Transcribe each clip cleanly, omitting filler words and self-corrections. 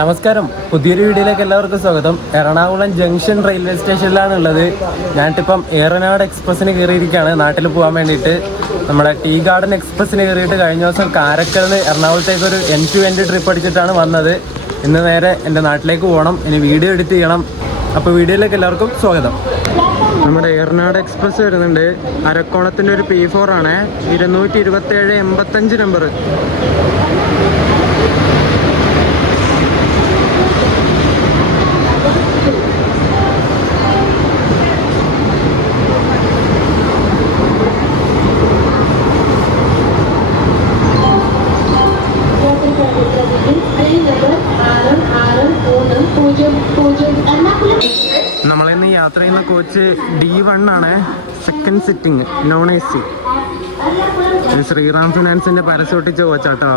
നമസ്കാരം, പുതിയൊരു വീഡിയോയിലേക്ക് എല്ലാവർക്കും സ്വാഗതം. എറണാകുളം ജംഗ്ഷൻ റെയിൽവേ സ്റ്റേഷനിലാണ് ഉള്ളത്. ഞാനിപ്പം ഏറനാട് എക്സ്പ്രസ്സിന് കയറിയിരിക്കുകയാണ് നാട്ടിൽ പോകാൻ വേണ്ടിയിട്ട്. നമ്മുടെ ടീ ഗാർഡൻ എക്സ്പ്രസ്സിന് കയറിയിട്ട് കഴിഞ്ഞ ദിവസം കാരക്കലിന് എറണാകുളത്തേക്ക് ഒരു എൻഡ് ടു എൻഡ് ട്രിപ്പ് അടിച്ചിട്ടാണ് വന്നത്. ഇന്ന് നേരെ എൻ്റെ നാട്ടിലേക്ക് പോകണം, ഇനി വീഡിയോ എഡിറ്റ് ചെയ്യണം. അപ്പോൾ വീഡിയോയിലേക്ക് എല്ലാവർക്കും സ്വാഗതം. നമ്മുടെ ഏറനാട് എക്സ്പ്രസ് വരുന്നുണ്ട്. അരക്കോണത്തിൻ്റെ ഒരു P4 ആണ്, 227-85 നമ്പർ. നമ്മളിന്ന് യാത്ര ചെയ്യുന്ന കോച്ച് D1 ആണ്, സെക്കൻഡ് സിറ്റിംഗ്, നോൺ AC. ഇത് ശ്രീറാം ഫിനാൻസിന്റെ പരസ്യൊട്ടിച്ച കോച്ചാട്ടോ.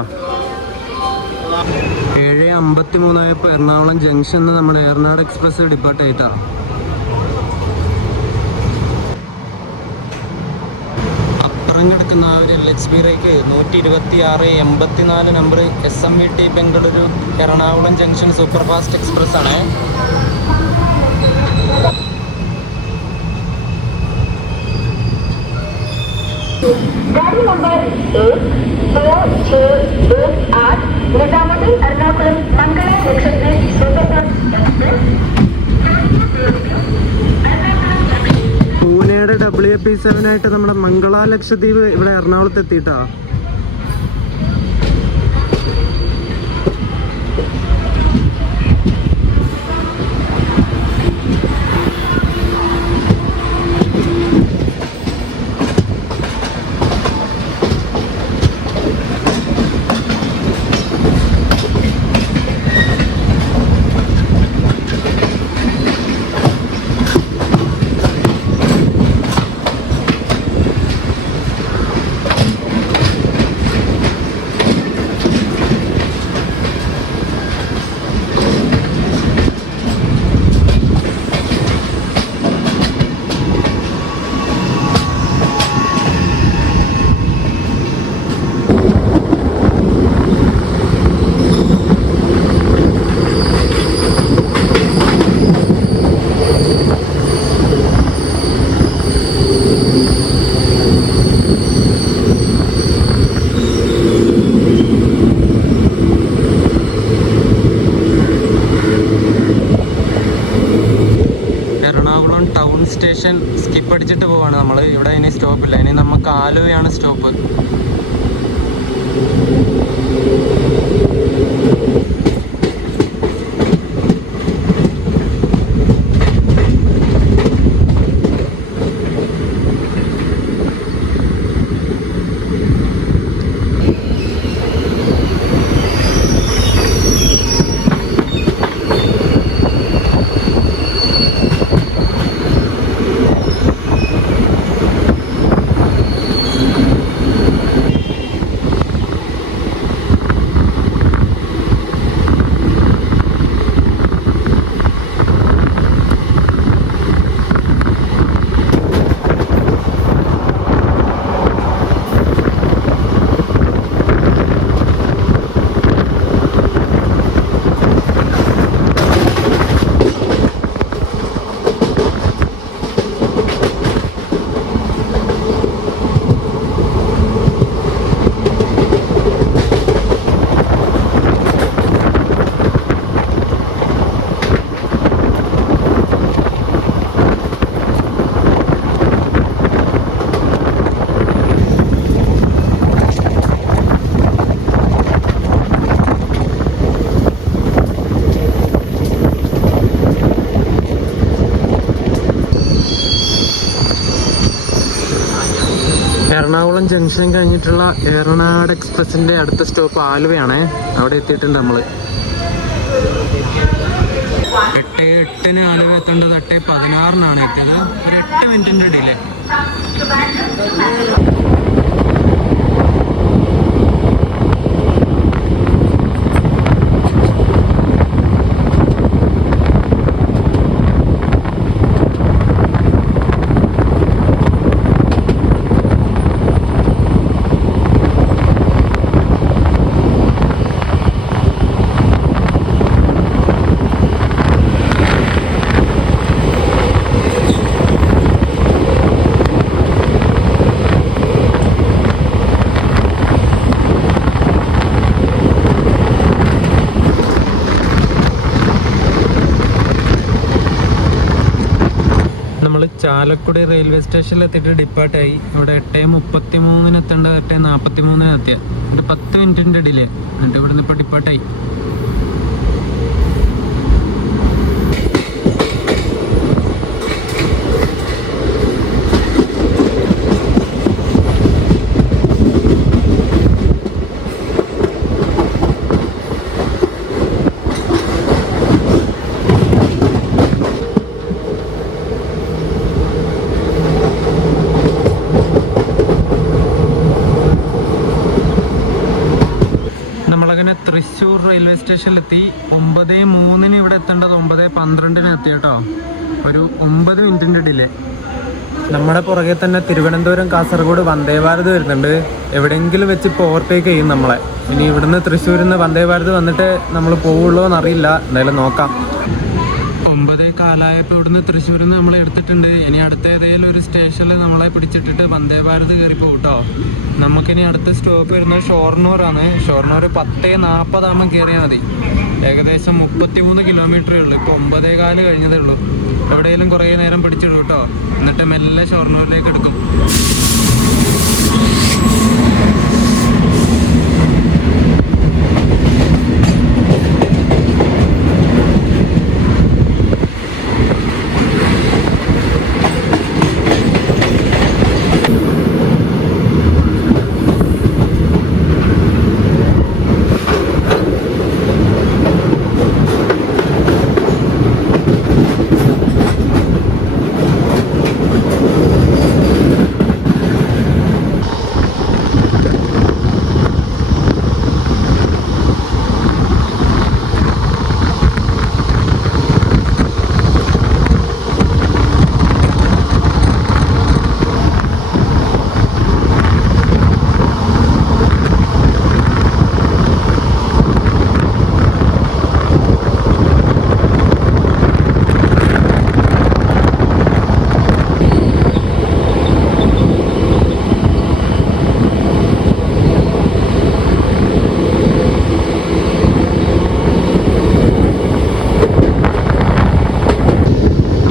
7:53 ആയപ്പോൾ എറണാകുളം ജംഗ്ഷനിൽ നമ്മുടെ ഏറനാട് എക്സ്പ്രസ് ഡിപ്പാർട്ട് ആയിട്ടാ. അപ്പുറം കിടക്കുന്ന ആ ഒരു LHB rake 126-84 number SMVT Bengaluru Ernakulam junction super fast express ആണ്. गाड़ी नंबर 12618 निजामुद्दीन एर्नाकुलम मंगला जंक्शन में सुपरफास्ट एक्सप्रेस. പൂനെയുടെ WP7 ആയിട്ട് നമ്മുടെ മംഗള ലക്ഷദ്വീപ് ഇവിടെ എറണാകുളത്ത് എത്തിയിട്ടാ. സ്റ്റേഷൻ സ്കിപ്പ് അടിച്ചിട്ട് പോവാണ് നമ്മൾ. ഇവിടെ ഇനി സ്റ്റോപ്പില്ല, ഇനി നമുക്ക് ആലുവയാണ് സ്റ്റോപ്പ്. എറണാകുളം ജംഗ്ഷൻ കഴിഞ്ഞിട്ടുള്ള ഏറനാട് എക്സ്പ്രസിൻ്റെ അടുത്ത സ്റ്റോപ്പ് ആലുവയാണ്. അവിടെ എത്തിയിട്ടുണ്ട് നമ്മൾ. 8:08 ആലുവ എത്തേണ്ടത് 8:16 എത്തിയത്. ഒരു 8 മിനിറ്റിൻ്റെ ഡിലേ. ചാലക്കുടി റെയിൽവേ സ്റ്റേഷനിൽ എത്തിയിട്ട് ഡിപ്പാർട്ടായി. ഇവിടെ 8:33 എത്തേണ്ട 8:43 എത്തിയ, എന്നിട്ട് 10 മിനിറ്റിൻ്റെ ഡിലേ. എന്നിട്ട് ഇവിടുന്ന് ഇപ്പോൾ ഡിപ്പാർട്ടായി. തൃശ്ശൂർ റെയിൽവേ സ്റ്റേഷനിലെത്തി. 9:03 ഇവിടെ എത്തേണ്ടത് 9:12 എത്തി കേട്ടോ. ഒരു 9 മിനിറ്റിൻ്റെ ഡിലേ. നമ്മുടെ പുറകെ തന്നെ തിരുവനന്തപുരം കാസർഗോഡ് വന്ദേ ഭാരത് വരുന്നുണ്ട്. എവിടെയെങ്കിലും വെച്ച് ഇപ്പോൾ ഓവർടേക്ക് ചെയ്യും നമ്മളെ. ഇനി ഇവിടുന്ന് തൃശ്ശൂരിൽ നിന്ന് വന്ദേ ഭാരത് വന്നിട്ട് നമ്മൾ പോവുള്ളൂ എന്നറിയില്ല. എന്തായാലും നോക്കാം. 9:15 ഇവിടുന്ന് തൃശ്ശൂരിൽ നിന്ന് നമ്മൾ എടുത്തിട്ടുണ്ട്. ഇനി അടുത്ത ഏതെങ്കിലും ഒരു സ്റ്റേഷനിൽ നമ്മളെ പിടിച്ചിട്ടിട്ട് വന്ദേ ഭാരത് കയറി പോകും കേട്ടോ. നമുക്കിനി അടുത്ത സ്റ്റോപ്പ് വരുന്നത് ഷൊർണൂറാണ്. ഷൊർണൂർ 10:40 ആകുമ്പോൾ കയറിയാൽ മതി. ഏകദേശം 33 കിലോമീറ്ററേ ഉള്ളൂ. ഇപ്പോൾ 9:15 കഴിഞ്ഞതേ ഉള്ളൂ. എവിടെയെങ്കിലും കുറേ നേരം പിടിച്ചിടും കേട്ടോ. എന്നിട്ട് മെല്ലെ ഷൊർണൂരിലേക്ക് എടുക്കും.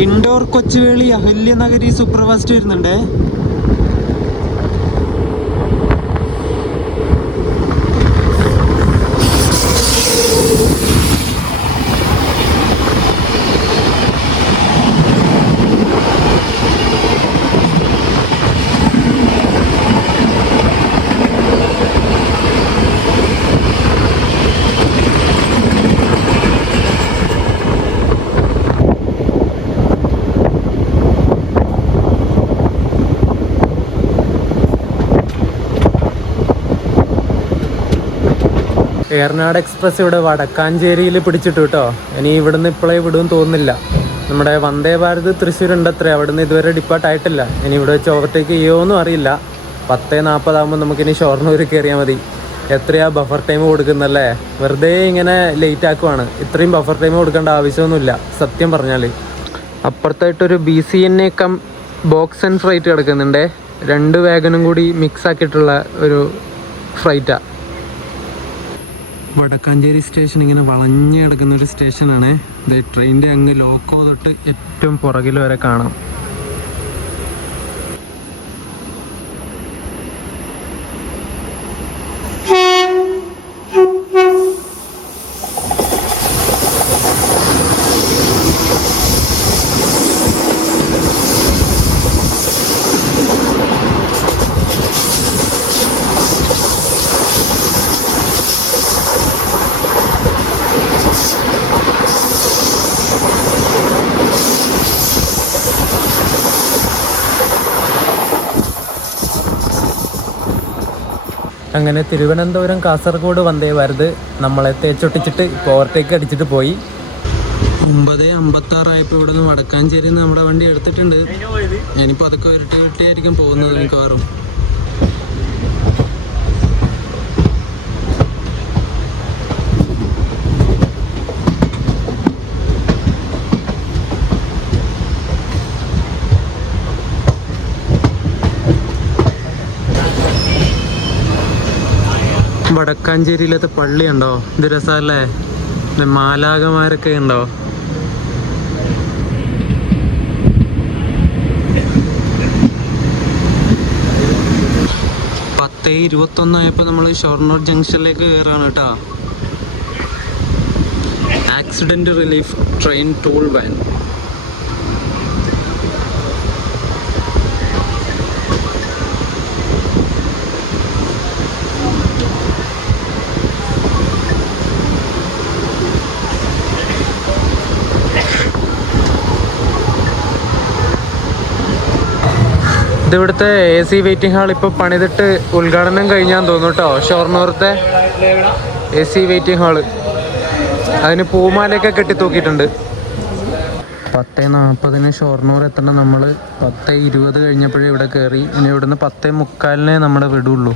ഇൻഡോർ കൊച്ചുവേളി അഹല്യനഗരി സൂപ്പർഫാസ്റ്റ് വരുന്നുണ്ടേ. ഏറനാട് എക്സ്പ്രസ് ഇവിടെ വടക്കാഞ്ചേരിയിൽ പിടിച്ചിട്ടു കേട്ടോ. ഇനി ഇവിടുന്ന് ഇപ്പോഴേ വിടുമെന്ന് തോന്നുന്നില്ല. നമ്മുടെ വന്ദേ ഭാരത് തൃശ്ശൂർ ഉണ്ടത്രേ, അവിടുന്ന് ഇതുവരെ ഡിപ്പാർട്ടായിട്ടില്ല. ഇനി ഇവിടെ വെച്ച് ഓവർടേക്ക് ചെയ്യുമോയെന്നും അറിയില്ല. 10:40 ആകുമ്പോൾ നമുക്കിനി ഷൊർണൂർ കയറിയാൽ മതി. എത്രയാ ബഫർ ടൈം കൊടുക്കുന്നല്ലേ, വെറുതെ ഇങ്ങനെ ലേറ്റ് ആക്കുവാണ്. ഇത്രയും ബഫർ ടൈം കൊടുക്കേണ്ട ആവശ്യമൊന്നുമില്ല സത്യം പറഞ്ഞാൽ. അപ്പുറത്തായിട്ടൊരു BCNA cum box and freight കിടക്കുന്നുണ്ട്. 2 വാഗനും കൂടി മിക്സ് ആക്കിയിട്ടുള്ള ഒരു ഫ്രൈറ്റാണ്. വടക്കാഞ്ചേരി സ്റ്റേഷൻ ഇങ്ങനെ വളഞ്ഞ് കിടക്കുന്ന ഒരു സ്റ്റേഷനാണ്. ഇത് ട്രെയിനിൻ്റെ അങ്ങ് ലോക്കോ തൊട്ട് ഏറ്റവും പുറകിൽ വരെ കാണാം. അങ്ങനെ തിരുവനന്തപുരം കാസർഗോഡ് വന്ദേ ഭാരത് നമ്മളെ തേച്ചൊട്ടിച്ചിട്ട് ഓവർടേക്ക് അടിച്ചിട്ട് പോയി. 9:56 ആയപ്പോൾ ഇവിടെ നിന്ന് വടക്കാഞ്ചേരി നമ്മുടെ വണ്ടി എടുത്തിട്ടുണ്ട്. ഞാനിപ്പോൾ അതൊക്കെ ഇരട്ടിയായിരിക്കും പോകുന്നത് മിക്കവാറും. വടക്കാഞ്ചേരിയിലത്തെ പള്ളി ഉണ്ടോ, ഇത് രസമല്ലേ, മാലാഖമാരൊക്കെ ഉണ്ടോ. 10:21 നമ്മൾ ഷൊർണൂർ ജംഗ്ഷനിലേക്ക് കയറാണ് കേട്ടോ. Accident relief train tool van. ഇവിടുത്തെ AC വെയിറ്റിംഗ് ഹാൾ ഇപ്പോൾ പണിതിട്ട് ഉദ്ഘാടനം കഴിഞ്ഞാന്ന് തോന്നുന്നു കേട്ടോ. ഷൊർണൂർത്തെ AC വെയിറ്റിംഗ് ഹാള് അതിന് പൂമാലയൊക്കെ കെട്ടി തൂക്കിയിട്ടുണ്ട്. 10:40 ഷൊർണൂർ എത്തണം നമ്മൾ. 10:20 കഴിഞ്ഞപ്പോഴേ ഇവിടെ കയറി. ഇനി ഇവിടുന്ന് 10:45 നമ്മുടെ വിടുള്ളൂ.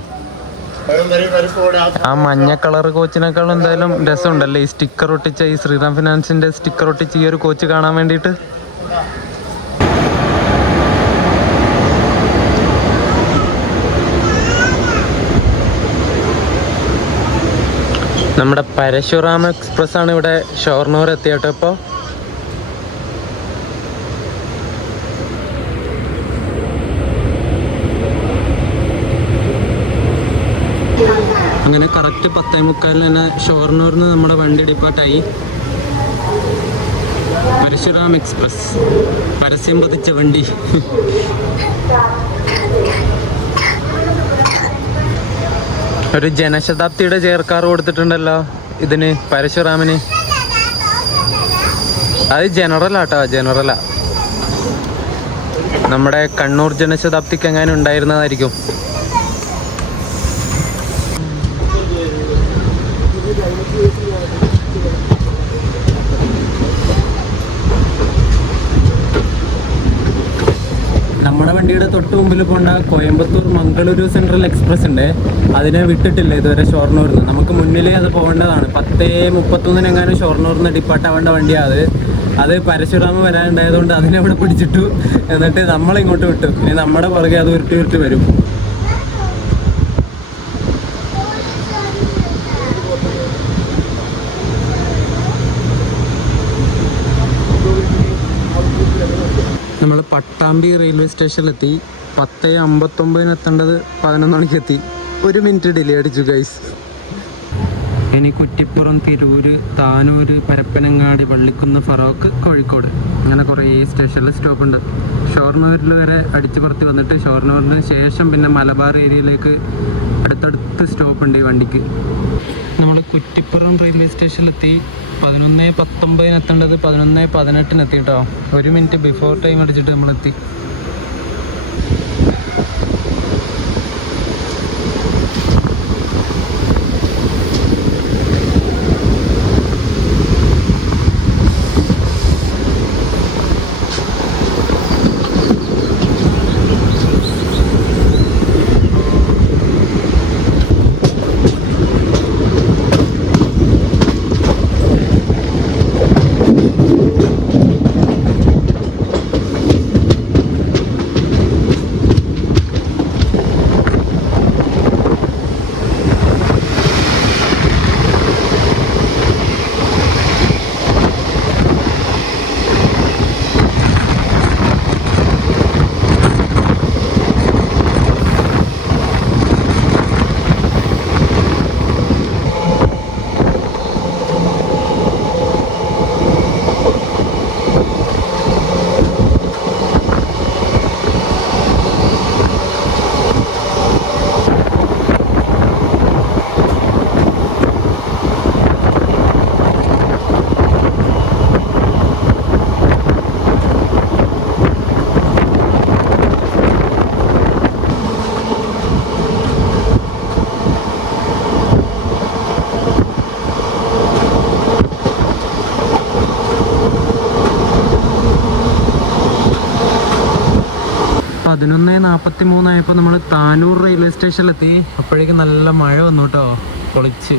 ആ മഞ്ഞ കളർ കോച്ചിനേക്കാളും എന്തായാലും രസമുണ്ടല്ലേ ഈ സ്റ്റിക്കർ ഒട്ടിച്ച, ഈ ശ്രീറാം ഫിനാൻസിന്റെ സ്റ്റിക്കർ ഒട്ടിച്ച ഈ ഒരു കോച്ച് കാണാൻ വേണ്ടിയിട്ട്. നമ്മുടെ പരശുറാം എക്സ്പ്രസ് ആണ് ഇവിടെ ഷൊർണൂർ എത്തിയിട്ട്. ഇപ്പോൾ അങ്ങനെ കറക്റ്റ് 10:45 തന്നെ ഷൊർണൂരിൽ നിന്ന് നമ്മുടെ വണ്ടി ഡിപ്പാർട്ടായി. പരശുറാം എക്സ്പ്രസ്, പരസ്യം പതിച്ച വണ്ടി. ഒരു ജനശതാബ്ദിയുടെ ചെയർക്കാർ കൊടുത്തിട്ടുണ്ടല്ലോ ഇതിന്, പരശുറാമിന്. അത് ജനറലാട്ടോ, ജനറലാ. നമ്മുടെ കണ്ണൂർ ജനശതാബ്ദിക്ക് എങ്ങനെ ഉണ്ടായിരുന്നതായിരിക്കും. നമ്മുടെ വണ്ടിയുടെ തൊട്ട് മുമ്പിൽ പോണ്ട കോയമ്പത്തൂർ മംഗളൂരു സെൻട്രൽ എക്സ്പ്രസ് ഉണ്ട്. അതിനെ വിട്ടിട്ടില്ല ഇതുവരെ ഷൊർണൂരിൽ നിന്ന്. നമുക്ക് മുന്നിലേ അത് പോകേണ്ടതാണ്. 10:31 ഷൊർണൂരിൽ നിന്ന് ഡിപ്പാർട്ടാവേണ്ട വണ്ടിയാണ് അത്. പരശുരാമ വരാനുണ്ടായതുകൊണ്ട് അതിനെ ഇവിടെ പിടിച്ചിട്ടു. എന്നിട്ട് നമ്മളിങ്ങോട്ട് വിട്ടു. ഇനി നമ്മുടെ പുറകെ അത് ഉരുട്ടി വരും. നമ്മൾ പട്ടാമ്പി റെയിൽവേ സ്റ്റേഷനിലെത്തി. 10:59 എത്തേണ്ടത് 11 മണിക്ക് എത്തി. 1 മിനിറ്റ് ഡിലേ അടിച്ചു ഗൈസ്. ഇനി കുറ്റിപ്പുറം, തിരൂര്, താനൂര്, പരപ്പനങ്ങാടി, വള്ളിക്കുന്ന്, ഫറോക്ക്, കോഴിക്കോട്, അങ്ങനെ കുറേ സ്റ്റേഷനിൽ സ്റ്റോപ്പുണ്ട്. ഷൊർണൂരിൽ വരെ അടിച്ചു പറത്തി വന്നിട്ട് ഷൊർണൂരിന് ശേഷം പിന്നെ മലബാർ ഏരിയയിലേക്ക് അടുത്തടുത്ത് സ്റ്റോപ്പുണ്ട് ഈ വണ്ടിക്ക്. നമ്മൾ കുറ്റിപ്പുറം റെയിൽവേ സ്റ്റേഷനിലെത്തി. 11:19 എത്തേണ്ടത് 11:18 എത്തി കേട്ടോ. 1 മിനിറ്റ് ബിഫോർ ടൈം അടിച്ചിട്ട് നമ്മളെത്തി. പതിനൊന്ന് 43 ആയപ്പോൾ നമ്മൾ താനൂർ റെയിൽവേ സ്റ്റേഷനിലെത്തി. അപ്പോഴേക്കും നല്ല മഴ വന്നു കേട്ടോ, പൊളിച്ച്.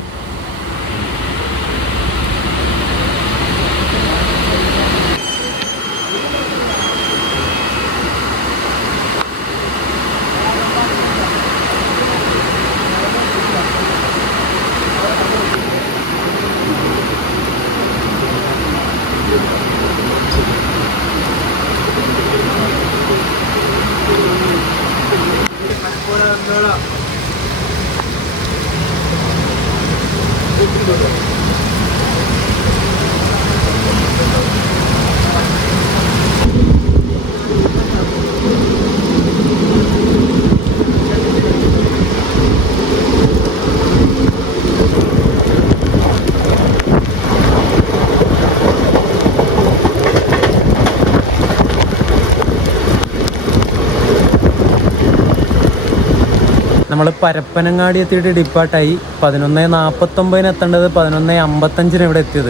നമ്മൾ പരപ്പനങ്ങാടി എത്തിയിട്ട് ഡിപ്പാർട്ടായി. 11:49 എത്തേണ്ടത് 11:55 ഇവിടെ എത്തിയത്.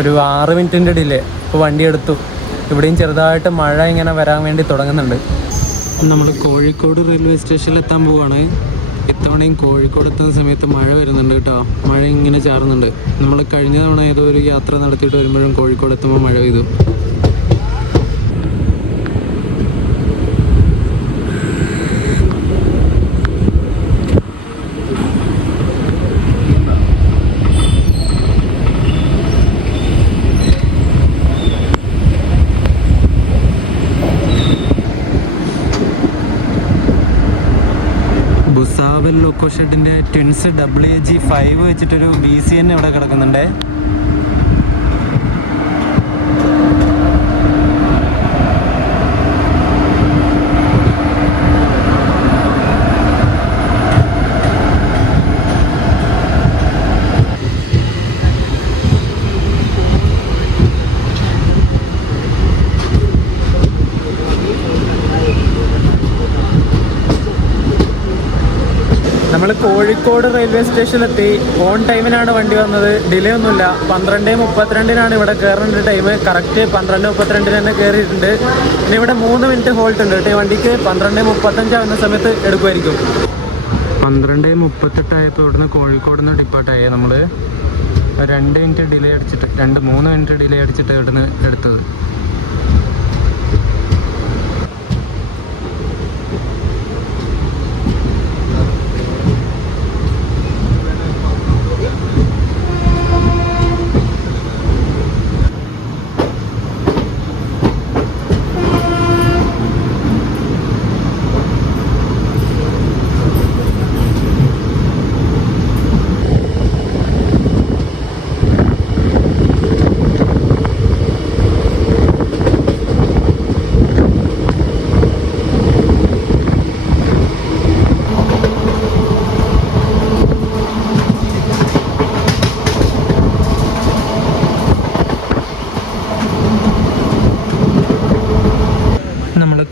ഒരു 6 മിനിറ്റിൻ്റെ ഡിലേ. ഇപ്പോൾ വണ്ടി എടുത്തു. ഇവിടെയും ചെറുതായിട്ട് മഴ ഇങ്ങനെ വരാൻ വേണ്ടി തുടങ്ങുന്നുണ്ട്. നമ്മൾ കോഴിക്കോട് റെയിൽവേ സ്റ്റേഷനിൽ എത്താൻ പോവുകയാണ്. ഇത്തവണയും കോഴിക്കോട് എത്തുന്ന സമയത്ത് മഴ വരുന്നുണ്ട് കേട്ടോ. മഴ ഇങ്ങനെ ചാറുന്നുണ്ട്. നമ്മൾ കഴിഞ്ഞ തവണ ഏതോ ഒരു യാത്ര നടത്തിയിട്ട് വരുമ്പോഴും കോഴിക്കോട് എത്തുമ്പോൾ മഴ പെയ്തു. ബുസാവൽ ലോക്കോ ഷെഡിൻ്റെ ട്വിൻസ് WAG5 വെച്ചിട്ടൊരു BCN ഇവിടെ കിടക്കുന്നുണ്ട്. നമ്മൾ കോഴിക്കോട് റെയിൽവേ സ്റ്റേഷനിലെത്തി. ഓൺ ടൈമിനാണ് വണ്ടി വന്നത്. ഡിലേ ഒന്നുമില്ല. 12:32 ഇവിടെ കയറേണ്ട ടൈം. കറക്റ്റ് 12:32 തന്നെ കയറിയിട്ടുണ്ട്. പിന്നെ ഇവിടെ 3 മിനിറ്റ് ഹോൾട്ട് ഉണ്ട് കേട്ടോ. വണ്ടിക്ക് 12:35 ആവുന്ന സമയത്ത് എടുക്കുമായിരിക്കും. 12:38 ആയപ്പോൾ ഇവിടുന്ന് കോഴിക്കോട് നിന്ന് ഡിപ്പാർട്ടായി. നമ്മൾ 2 മിനിറ്റ് ഡിലേ അടിച്ചിട്ട് 3 മിനിറ്റ് ഡിലേ അടിച്ചിട്ട് ഇവിടുന്ന് എടുത്തത്.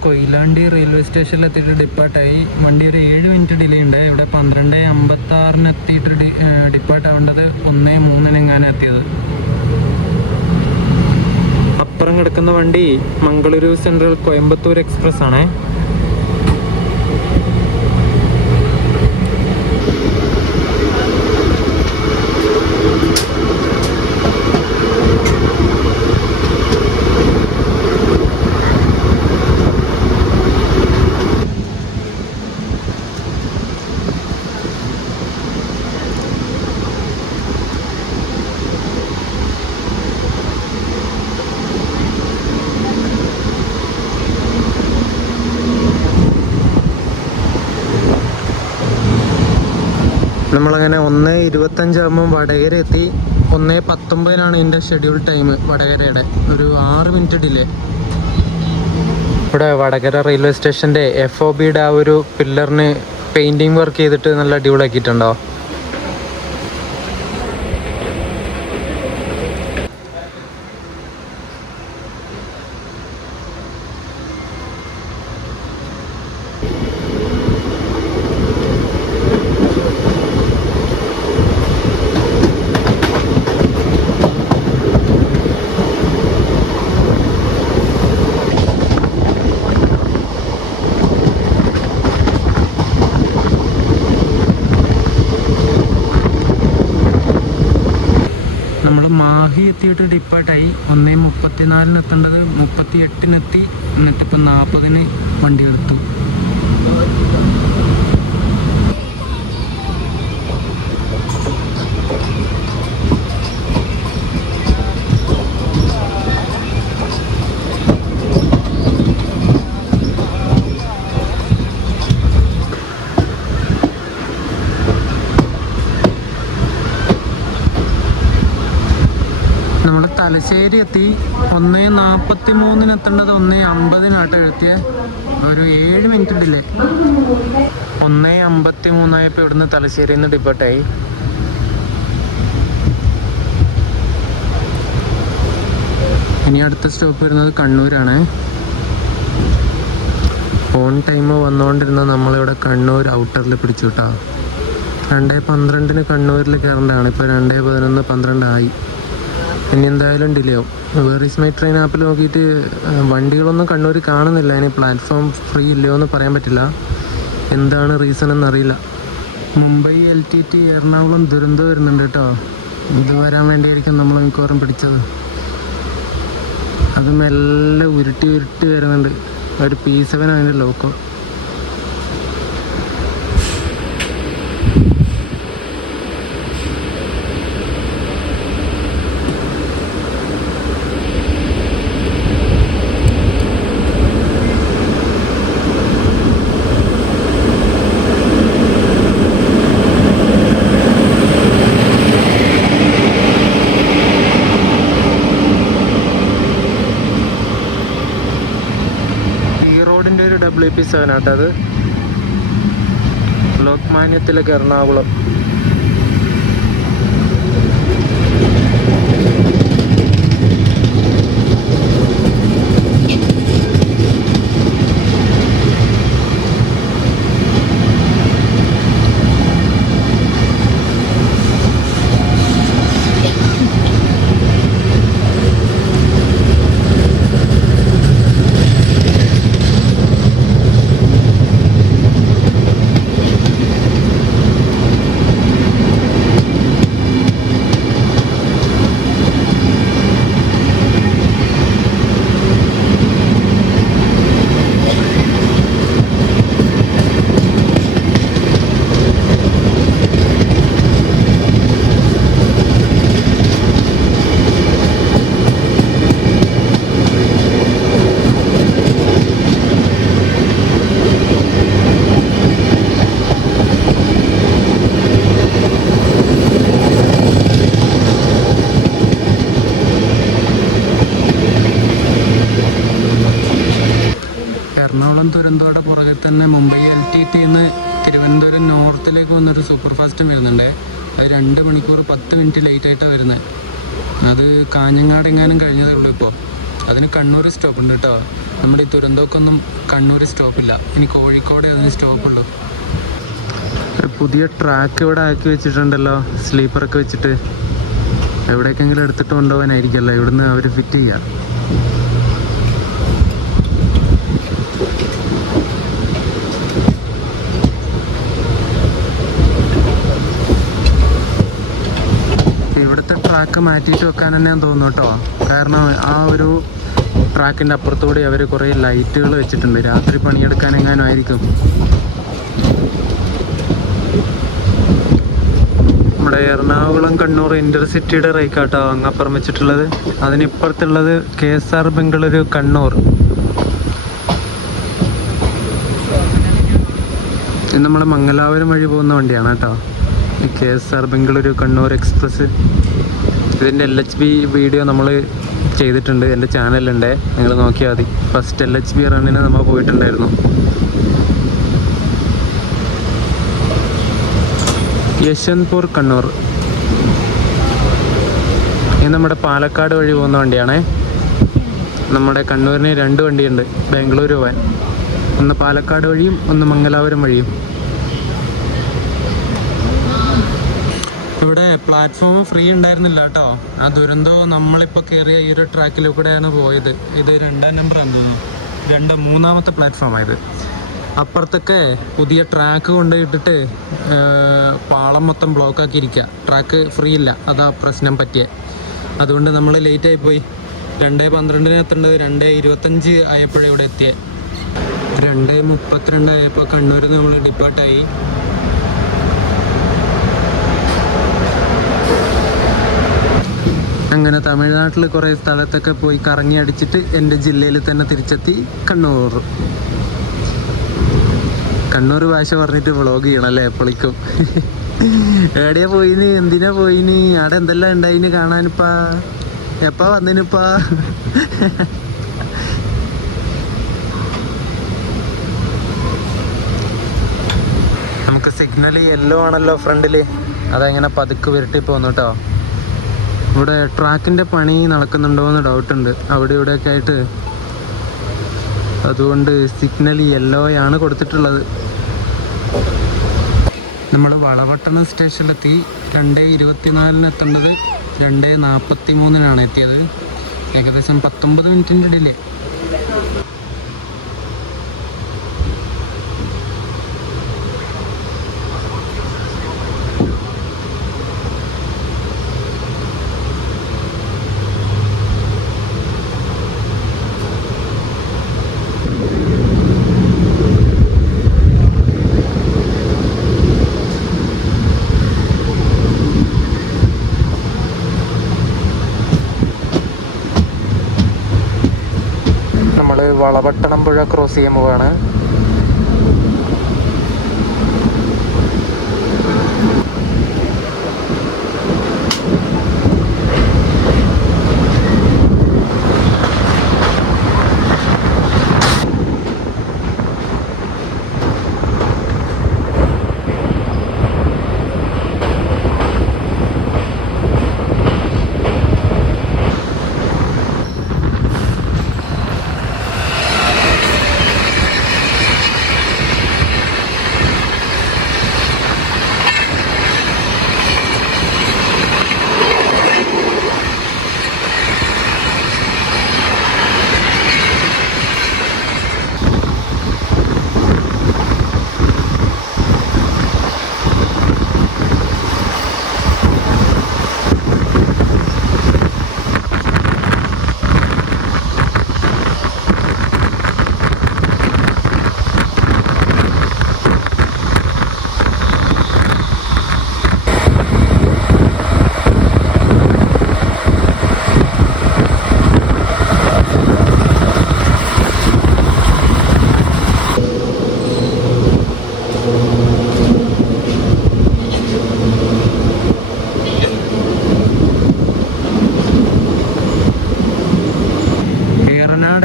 കൊയിലാണ്ടി റെയിൽവേ സ്റ്റേഷനിൽ എത്തിയിട്ട് ഡിപ്പാർട്ടായി. വണ്ടി ഒരു 7 മിനിറ്റ് ഡിലേ ഉണ്ട്. ഇവിടെ 12:56 എത്തിയിട്ട് ഡിപ്പാർട്ട് ആവേണ്ടത് 1:03 എങ്ങാനും എത്തിയത്. അപ്പുറം കിടക്കുന്ന വണ്ടി മംഗളൂരു സെൻട്രൽ കോയമ്പത്തൂർ എക്സ്പ്രസ് ആണേ. നമ്മളങ്ങനെ 1:25 ആകുമ്പോൾ വടകര എത്തി. 1:19 ഇതിൻ്റെ ഷെഡ്യൂൾ ടൈം. വടകരയുടെ ഒരു 6 മിനിറ്റ് ഡിലേ. ഇവിടെ വടകര റെയിൽവേ സ്റ്റേഷൻ്റെ FOBയുടെ ആ ഒരു പില്ലറിന് പെയിൻറ്റിങ് വർക്ക് ചെയ്തിട്ട് നല്ല അടിപൊളിയാക്കിയിട്ടുണ്ടോ. നമ്മൾ മാഹി എത്തിയിട്ട് ഡിപ്പാർട്ടായി. 1:34 എത്തേണ്ടത് 38 എത്തി. എന്നിട്ടിപ്പോൾ 40 വണ്ടി എടുത്തു. നമ്മൾ തലശ്ശേരി എത്തി. 1:43 എത്തേണ്ടത് 1:50 എത്തിയ ഒരു 7 മിനിറ്റ് ഡിലേ. 1:53 ആയപ്പോൾ ഇവിടുന്ന് തലശ്ശേരിയിൽ നിന്ന് ഡിപ്പാർട്ടായി. ഇനി അടുത്ത സ്റ്റോപ്പ് വരുന്നത് കണ്ണൂരാണ്. ഓൺ ടൈം വന്നുകൊണ്ടിരുന്ന നമ്മളിവിടെ കണ്ണൂർ ഔട്ടറിൽ പിടിച്ചു കേട്ടോ. 2:12 കണ്ണൂരിൽ കയറേണ്ടതാണ്. ഇപ്പോൾ 2:11 12 ആയി. ഇനി എന്തായാലും ഡിലേ ആവും. വേർ ഈസ് മൈ ട്രെയിൻ ആപ്പിൽ നോക്കിയിട്ട് വണ്ടികളൊന്നും കണ്ണൂർ കാണുന്നില്ല. ഇനി പ്ലാറ്റ്ഫോം ഫ്രീ ഇല്ലയോ എന്ന് പറയാൻ പറ്റില്ല. എന്താണ് റീസൺ എന്നറിയില്ല. മുംബൈ LTT എറണാകുളം ദുരന്തം വരുന്നുണ്ട് കേട്ടോ. ഇത് വരാൻ വേണ്ടിയായിരിക്കും നമ്മൾ മിക്കവാറും പിടിച്ചത്. അത് മെല്ലെ ഉരുട്ടി വരുന്നുണ്ട്. ഒരു P7 അതിൻ്റെ ലോക്കോ. ഒരു WP7 ആട്ടോ അത്. ലോക്മാന്യത്തിലേക്ക് എറണാകുളം. എറണാകുളം ദുരന്തോടെ പുറകെ തന്നെ മുംബൈ LTT നിന്ന് തിരുവനന്തപുരം നോർത്തിലേക്ക് വന്നൊരു സൂപ്പർ ഫാസ്റ്റും വരുന്നുണ്ട്. അത് 2 മണിക്കൂർ 10 മിനിറ്റ് ലേറ്റ് ആയിട്ടാണ് വരുന്നത്. അത് കാഞ്ഞങ്ങാട് എങ്ങാനും കഴിഞ്ഞതേ ഉള്ളൂ. ഇപ്പോൾ അതിന് കണ്ണൂർ സ്റ്റോപ്പ് ഉണ്ട് കേട്ടോ. നമ്മുടെ ഈ ദുരന്തമൊക്കൊന്നും കണ്ണൂർ സ്റ്റോപ്പില്ല. ഇനി കോഴിക്കോടെ അതിന് സ്റ്റോപ്പുള്ളൂ. ഒരു പുതിയ ട്രാക്ക് ഇവിടെ ആക്കി വെച്ചിട്ടുണ്ടല്ലോ, സ്ലീപ്പറൊക്കെ വെച്ചിട്ട്. എവിടേക്കെങ്കിലും എടുത്തിട്ട് കൊണ്ടുപോകാനായിരിക്കുമല്ലോ ഇവിടുന്ന് അവർ ഫിറ്റ് ചെയ്യുക. ഇവിടുത്തെ ട്രാക്ക് മാറ്റിയിട്ട് വെക്കാൻ തന്നെയാന്ന് തോന്നുന്നു കേട്ടോ. കാരണം ആ ഒരു ട്രാക്കിൻ്റെ അപ്പുറത്തുകൂടി അവർ കുറേ ലൈറ്റുകൾ വെച്ചിട്ടുണ്ട്. രാത്രി പണിയെടുക്കാനെങ്ങാനും ആയിരിക്കും. നമ്മുടെ എറണാകുളം കണ്ണൂർ ഇൻ്റർസിറ്റിയുടെ റേക്കാട്ടോ അങ്ങപ്പുറം വെച്ചിട്ടുള്ളത്. അതിനിപ്പുറത്തുള്ളത് KSR ബംഗളൂരു കണ്ണൂർ. ഇത് നമ്മൾ മംഗലാപുരം വഴി പോകുന്ന വണ്ടിയാണ് കേട്ടോ. ഈ KSR ബംഗളൂരു കണ്ണൂർ എക്സ്പ്രസ്. ഇതിൻ്റെ LHB വീഡിയോ നമ്മൾ ചെയ്തിട്ടുണ്ട്, എൻ്റെ ചാനലുണ്ട്, നിങ്ങൾ നോക്കിയാൽ മതി. ഫസ്റ്റ് LHB റണ്ണിന് നമ്മൾ പോയിട്ടുണ്ടായിരുന്നു. യശ്വന്ത്പൂർ കണ്ണൂർ. ഇത് നമ്മുടെ പാലക്കാട് വഴി പോകുന്ന വണ്ടിയാണേ. നമ്മുടെ കണ്ണൂരിന് 2 വണ്ടിയുണ്ട് ബാംഗ്ലൂർ പോകാൻ. ഒന്ന് പാലക്കാട് വഴിയും ഒന്ന് മംഗലാപുരം വഴിയും. ഇവിടെ പ്ലാറ്റ്ഫോം ഫ്രീ ഉണ്ടായിരുന്നില്ല കേട്ടോ. ആ ദുരന്തം നമ്മളിപ്പോൾ കയറിയ ഈ ഒരു ട്രാക്കിലൂടെയാണ് പോയത്. ഇത് 2-ാം നമ്പറാണ് തോന്നുന്നു. 3-ാമത്തെ പ്ലാറ്റ്ഫോമായത്. അപ്പുറത്തൊക്കെ പുതിയ ട്രാക്ക് കൊണ്ടുപോയിട്ടിട്ട് പാളം മൊത്തം ബ്ലോക്കാക്കിയിരിക്കുക. ട്രാക്ക് ഫ്രീ ഇല്ല, അതാ പ്രശ്നം പറ്റിയ. അതുകൊണ്ട് നമ്മൾ ലേറ്റായിപ്പോയി. 2:12 എത്തേണ്ടത് 2:25 ആയപ്പോഴേ ഇവിടെ എത്തിയത്. 2:32 ആയപ്പോൾ കണ്ണൂരിൽ നിന്ന് നമ്മൾ ഡിപ്പാർട്ടായി. അങ്ങനെ തമിഴ്നാട്ടിൽ കുറേ സ്ഥലത്തൊക്കെ പോയി കറങ്ങി അടിച്ചിട്ട് എൻ്റെ ജില്ലയിൽ തന്നെ തിരിച്ചെത്തി കണ്ണൂർ. കണ്ണൂർ ഭാഷ പറഞ്ഞിട്ട് വ്ളോഗ് ചെയ്യണമല്ലേ എപ്പോഴേക്കും. എവിടെയാ പോയിന്, എന്തിനാ പോയിന്, അവിടെ എന്തെല്ലാം ഉണ്ടായിന് കാണാനിപ്പാ, എപ്പാ വന്നിനിപ്പാ. നമുക്ക് സിഗ്നൽ യെല്ലോ ആണല്ലോ ഫ്രണ്ടിൽ, അതെങ്ങനെ പതുക്കെ വിരട്ടി പോന്നു കേട്ടോ. ഇവിടെ ട്രാക്കിൻ്റെ പണി നടക്കുന്നുണ്ടോ എന്ന് ഡൗട്ടുണ്ട്. അവിടെ ഇവിടെയൊക്കെ ആയിട്ട് അതുകൊണ്ട് സിഗ്നൽ യെല്ലോയാണ് കൊടുത്തിട്ടുള്ളത്. നമ്മൾ വളപട്ടണം സ്റ്റേഷനിലെത്തി. 2:24 എത്തേണ്ടത് 2:43 എത്തിയത്. ഏകദേശം 19 മിനിറ്റിൻ്റെ ഡിലേ. നമ്മൾ വളപട്ടണം പുഴ ക്രോസ് ചെയ്യാൻ പോവാണ്.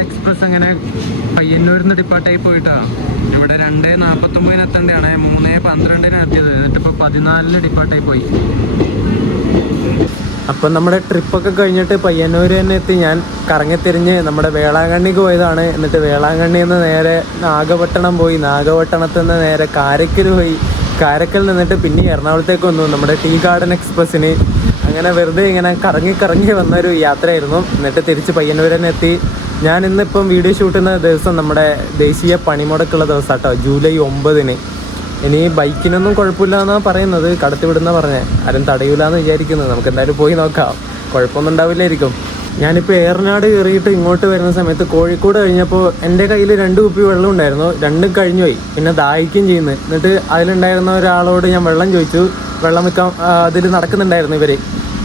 എക്സ്പ്രസ് അങ്ങനെ പയ്യന്നൂരിൽ നിന്ന് ഡിപ്പാർട്ടായി പോയിട്ടാ. ഇവിടെ 2:49 എത്തേണ്ടതാണ്. 3:12 എത്തിയത്. എന്നിട്ടിപ്പോൾ 14 ഡിപ്പാർട്ടായി പോയി. അപ്പം നമ്മുടെ ട്രിപ്പൊക്കെ കഴിഞ്ഞിട്ട് പയ്യന്നൂർ തന്നെ എത്തി. ഞാൻ കറങ്ങിത്തിരിഞ്ഞ് നമ്മുടെ വേളാങ്കണ്ണിക്ക് പോയതാണ്. എന്നിട്ട് വേളാങ്കണ്ണിയിൽ നിന്ന് നേരെ നാഗപട്ടണം പോയി. നാഗപട്ടണത്തിൽ നിന്ന് നേരെ കാരക്കൽ പോയി. കാരക്കൽ നിന്നിട്ട് പിന്നെ എറണാകുളത്തേക്ക് വന്നു നമ്മുടെ ടീ ഗാർഡൻ എക്സ്പ്രസ്സിന്. അങ്ങനെ വെറുതെ ഇങ്ങനെ കറങ്ങി വന്നൊരു യാത്രയായിരുന്നു. എന്നിട്ട് തിരിച്ച് പയ്യന്നൂർ തന്നെ എത്തി. ഞാൻ ഇന്നിപ്പം വീഡിയോ ഷൂട്ട് ചെയ്യുന്ന ദിവസം നമ്മുടെ ദേശീയ പണിമുടക്കുള്ള ദിവസം കേട്ടോ, ജൂലൈ 9. ഇനി ബൈക്കിനൊന്നും കുഴപ്പമില്ല എന്നാണ് പറയുന്നത്. കടത്തി വിടുന്ന പറഞ്ഞേ, ആരും തടയൂലെന്ന് വിചാരിക്കുന്നത്. നമുക്ക് എന്തായാലും പോയി നോക്കാം, കുഴപ്പമൊന്നും ഉണ്ടാവില്ലായിരിക്കും. ഞാനിപ്പോൾ ഏറനാട് കയറിയിട്ട് ഇങ്ങോട്ട് വരുന്ന സമയത്ത് കോഴിക്കോട് കഴിഞ്ഞപ്പോൾ എൻ്റെ കയ്യിൽ 2 കുപ്പി വെള്ളം ഉണ്ടായിരുന്നു. 2 കഴിഞ്ഞു പോയി. പിന്നെ ദാഹിക്കുകയും ചെയ്യുന്നു. എന്നിട്ട് അതിലുണ്ടായിരുന്ന ഒരാളോട് ഞാൻ വെള്ളം ചോദിച്ചു. വെള്ളം വെക്കാൻ അതിൽ നടക്കുന്നുണ്ടായിരുന്നു ഇവർ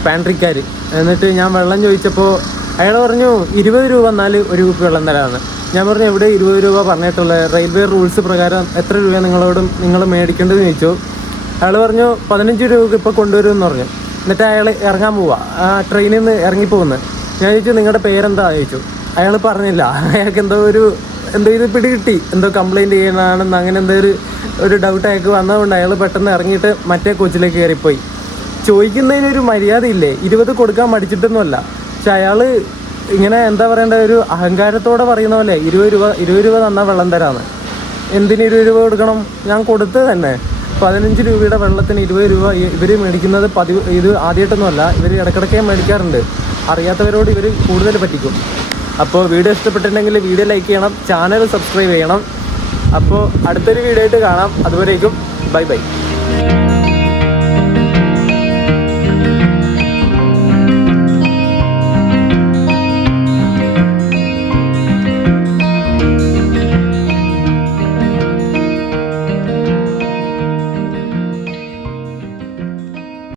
പാൻട്രിക്കാർ. എന്നിട്ട് ഞാൻ വെള്ളം ചോദിച്ചപ്പോൾ അയാൾ പറഞ്ഞു 20 രൂപ എന്നാൽ ഒരു കുപ്പി വെള്ളം തരാമെന്ന്. ഞാൻ പറഞ്ഞു എവിടെ 20 രൂപ പറഞ്ഞിട്ടുള്ളത്, റെയിൽവേ റൂൾസ് പ്രകാരം എത്ര രൂപ നിങ്ങൾ മേടിക്കേണ്ടതെന്ന് ചോദിച്ചു. അയാൾ പറഞ്ഞു 15 രൂപ ഇപ്പോൾ കൊണ്ടുവരുമെന്ന് പറഞ്ഞു. എന്നിട്ട് അയാൾ ഇറങ്ങാൻ പോവുക, ആ ട്രെയിനിൽ നിന്ന് ഇറങ്ങിപ്പോകുന്നു. ഞാൻ ചോദിച്ചു നിങ്ങളുടെ പേരെന്താ ചോദിച്ചു. അയാൾ പറഞ്ഞില്ല. അയാൾക്ക് എന്തോ ഇത് പിടികിട്ടി, എന്തോ കംപ്ലയിൻറ്റ് ചെയ്യണമെന്ന് അങ്ങനെ എന്തോ ഒരു ഡൗട്ട് അയാൾക്ക് വന്നതുകൊണ്ട് അയാൾ പെട്ടെന്ന് ഇറങ്ങിയിട്ട് മറ്റേ കോച്ചിലേക്ക് കയറിപ്പോയി. ചോദിക്കുന്നതിനൊരു മര്യാദയില്ലേ, 20 കൊടുക്കാൻ മടിച്ചിട്ടൊന്നുമല്ല. പക്ഷെ അയാൾ ഇങ്ങനെ എന്താ പറയേണ്ട, ഒരു അഹങ്കാരത്തോടെ പറയുന്ന പോലെ 20 രൂപ തന്നാൽ വെള്ളം തരാമെന്ന്. എന്തിന് 20 രൂപ കൊടുക്കണം? ഞാൻ കൊടുത്തത് തന്നെ. 15 രൂപയുടെ വെള്ളത്തിന് 20 രൂപ ഇവർ മേടിക്കുന്നത് പതിവ്. ഇത് ആദ്യമായിട്ടൊന്നുമല്ല, ഇവർ ഇടയ്ക്കിടയ്ക്ക് മേടിക്കാറുണ്ട്. അറിയാത്തവരോട് ഇവർ കൂടുതൽ പറ്റിക്കും. അപ്പോൾ വീഡിയോ ഇഷ്ടപ്പെട്ടിട്ടുണ്ടെങ്കിൽ വീഡിയോ ലൈക്ക് ചെയ്യണം, ചാനൽ സബ്സ്ക്രൈബ് ചെയ്യണം. അപ്പോൾ അടുത്തൊരു വീഡിയോ ആയിട്ട് കാണാം. അതുവരേക്കും ബൈ ബൈ.